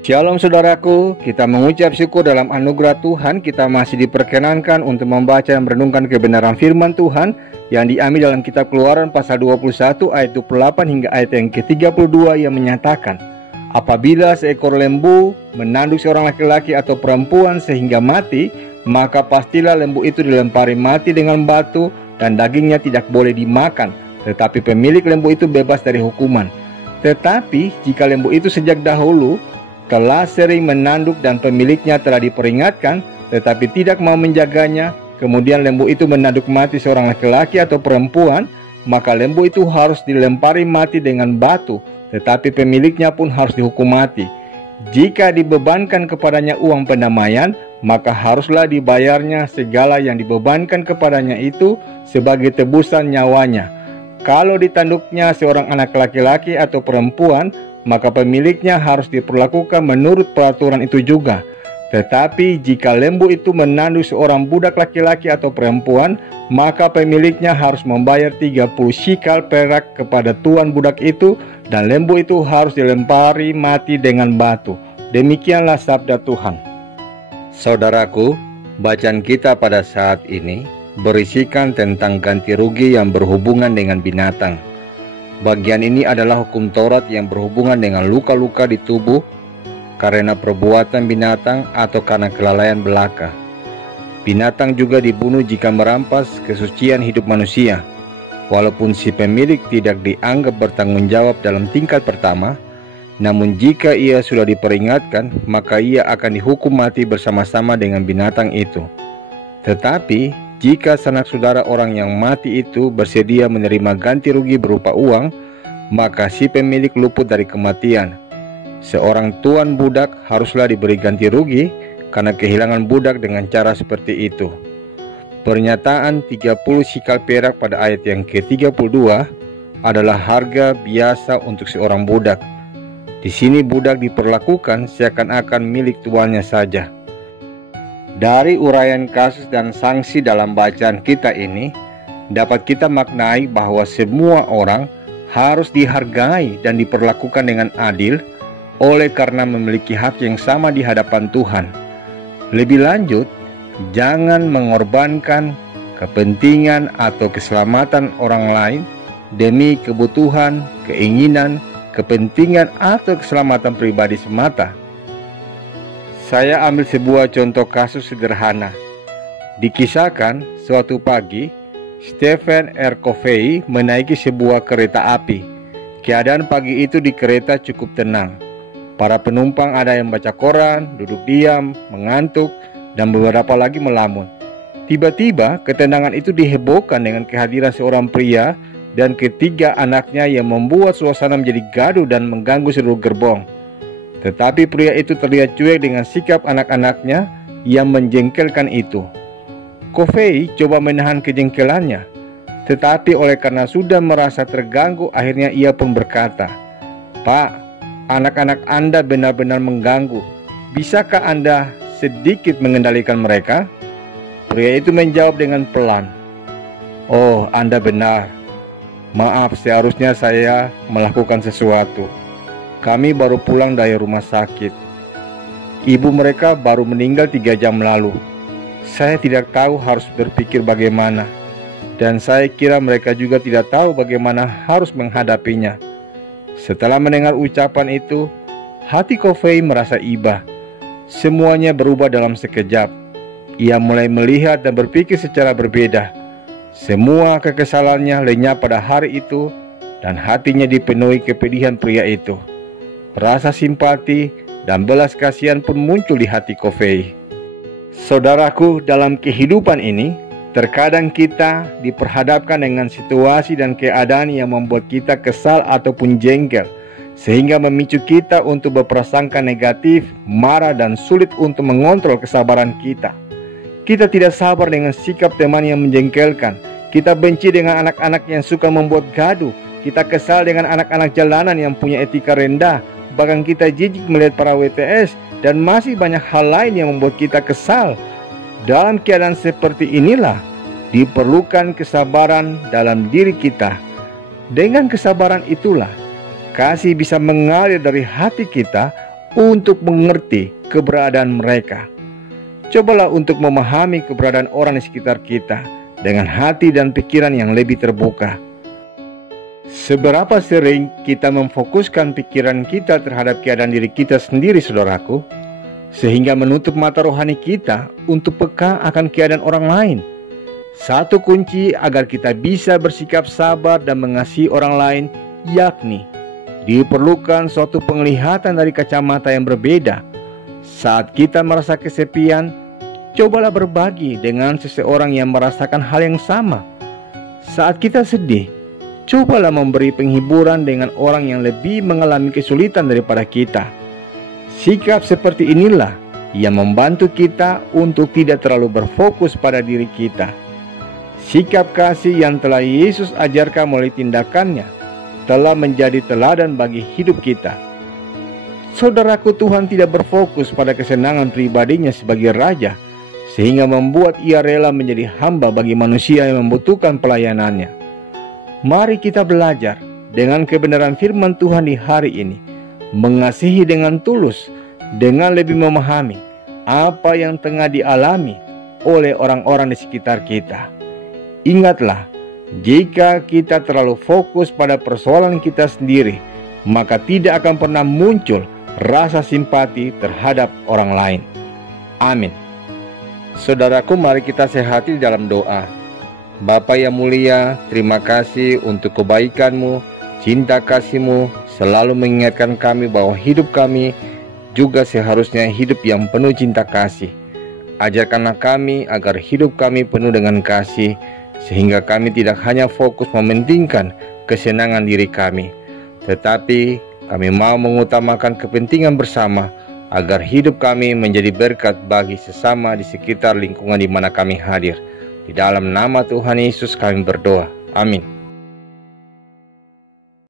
Shalom saudaraku, kita mengucap syukur dalam anugerah Tuhan. Kita masih diperkenankan untuk membaca dan merenungkan kebenaran firman Tuhan yang diambil dalam kitab Keluaran pasal 21 ayat 28 hingga ayat yang ke-32 yang menyatakan, apabila seekor lembu menanduk seorang laki-laki atau perempuan sehingga mati, maka pastilah lembu itu dilempari mati dengan batu dan dagingnya tidak boleh dimakan, tetapi pemilik lembu itu bebas dari hukuman. Tetapi jika lembu itu sejak dahulu telah sering menanduk dan pemiliknya telah diperingatkan, tetapi tidak mau menjaganya, kemudian lembu itu menanduk mati seorang laki-laki atau perempuan, maka lembu itu harus dilempari mati dengan batu, tetapi pemiliknya pun harus dihukum mati. Jika dibebankan kepadanya uang pendamaian, maka haruslah dibayarnya segala yang dibebankan kepadanya itu sebagai tebusan nyawanya. Kalau ditanduknya seorang anak laki-laki atau perempuan, maka pemiliknya harus diperlakukan menurut peraturan itu juga. Tetapi jika lembu itu menanduk seorang budak laki-laki atau perempuan, maka pemiliknya harus membayar 30 shikal perak kepada tuan budak itu, dan lembu itu harus dilempari mati dengan batu. Demikianlah sabda Tuhan. Saudaraku, bacaan kita pada saat ini berisikan tentang ganti rugi yang berhubungan dengan binatang. Bagian ini adalah hukum Taurat yang berhubungan dengan luka-luka di tubuh karena perbuatan binatang atau karena kelalaian belaka. Binatang juga dibunuh jika merampas kesucian hidup manusia. Walaupun si pemilik tidak dianggap bertanggung jawab dalam tingkat pertama, namun jika ia sudah diperingatkan, maka ia akan dihukum mati bersama-sama dengan binatang itu. Tetapi jika sanak saudara orang yang mati itu bersedia menerima ganti rugi berupa uang, maka si pemilik luput dari kematian. Seorang tuan budak haruslah diberi ganti rugi karena kehilangan budak dengan cara seperti itu. Pernyataan 30 shikal perak pada ayat yang ke-32 adalah harga biasa untuk seorang budak. Di sini budak diperlakukan seakan-akan milik tuannya saja. Dari uraian kasus dan sanksi dalam bacaan kita ini, dapat kita maknai bahwa semua orang harus dihargai dan diperlakukan dengan adil oleh karena memiliki hak yang sama di hadapan Tuhan. Lebih lanjut, jangan mengorbankan kepentingan atau keselamatan orang lain demi kebutuhan, keinginan, kepentingan atau keselamatan pribadi semata. Saya ambil sebuah contoh kasus sederhana. Dikisahkan suatu pagi, Stephen R. Covey menaiki sebuah kereta api. Keadaan pagi itu di kereta cukup tenang. Para penumpang ada yang baca koran, duduk diam, mengantuk, dan beberapa lagi melamun. Tiba-tiba ketenangan itu dihebohkan dengan kehadiran seorang pria dan ketiga anaknya yang membuat suasana menjadi gaduh dan mengganggu seluruh gerbong. Tetapi pria itu terlihat cuek dengan sikap anak-anaknya yang menjengkelkan itu. Covey coba menahan kejengkelannya, tetapi oleh karena sudah merasa terganggu, akhirnya ia pun berkata, "Pak, anak-anak Anda benar-benar mengganggu. Bisakah Anda sedikit mengendalikan mereka?" Pria itu menjawab dengan pelan, "Oh, Anda benar. Maaf, seharusnya saya melakukan sesuatu. Kami baru pulang dari rumah sakit. Ibu mereka baru meninggal 3 jam lalu. Saya tidak tahu harus berpikir bagaimana. Dan saya kira mereka juga tidak tahu bagaimana harus menghadapinya." Setelah mendengar ucapan itu, hati Covey merasa iba. Semuanya berubah dalam sekejap. Ia mulai melihat dan berpikir secara berbeda. Semua kekesalannya lenyap pada hari itu, dan hatinya dipenuhi kepedihan pria itu. Rasa simpati dan belas kasihan pun muncul di hati Covey. Saudaraku, dalam kehidupan ini, terkadang kita diperhadapkan dengan situasi dan keadaan yang membuat kita kesal ataupun jengkel, sehingga memicu kita untuk berprasangka negatif, marah, dan sulit untuk mengontrol kesabaran kita. Kita tidak sabar dengan sikap teman yang menjengkelkan. Kita benci dengan anak-anak yang suka membuat gaduh. Kita kesal dengan anak-anak jalanan yang punya etika rendah. Bahkan kita jijik melihat para WTS, dan masih banyak hal lain yang membuat kita kesal. Dalam keadaan seperti inilah diperlukan kesabaran dalam diri kita. Dengan kesabaran itulah kasih bisa mengalir dari hati kita untuk mengerti keberadaan mereka. Cobalah untuk memahami keberadaan orang di sekitar kita dengan hati dan pikiran yang lebih terbuka. Seberapa sering kita memfokuskan pikiran kita terhadap keadaan diri kita sendiri, saudaraku, sehingga menutup mata rohani kita untuk peka akan keadaan orang lain. Satu kunci agar kita bisa bersikap sabar dan mengasihi orang lain, yakni diperlukan suatu penglihatan dari kacamata yang berbeda. Saat kita merasa kesepian, cobalah berbagi dengan seseorang yang merasakan hal yang sama. Saat kita sedih, cobalah memberi penghiburan dengan orang yang lebih mengalami kesulitan daripada kita. Sikap seperti inilah yang membantu kita untuk tidak terlalu berfokus pada diri kita. Sikap kasih yang telah Yesus ajarkan melalui tindakannya telah menjadi teladan bagi hidup kita. Saudaraku, Tuhan tidak berfokus pada kesenangan pribadinya sebagai raja, sehingga membuat ia rela menjadi hamba bagi manusia yang membutuhkan pelayanannya. Mari kita belajar dengan kebenaran firman Tuhan di hari ini, mengasihi dengan tulus, dengan lebih memahami apa yang tengah dialami oleh orang-orang di sekitar kita. Ingatlah, jika kita terlalu fokus pada persoalan kita sendiri, maka tidak akan pernah muncul rasa simpati terhadap orang lain. Amin. Saudaraku, mari kita sehati dalam doa. Bapa yang mulia, terima kasih untuk kebaikan-Mu, cinta kasih-Mu selalu mengingatkan kami bahwa hidup kami juga seharusnya hidup yang penuh cinta kasih. Ajarkanlah kami agar hidup kami penuh dengan kasih, sehingga kami tidak hanya fokus mementingkan kesenangan diri kami, tetapi kami mau mengutamakan kepentingan bersama agar hidup kami menjadi berkat bagi sesama di sekitar lingkungan di mana kami hadir. Di dalam nama Tuhan Yesus kami berdoa. Amin.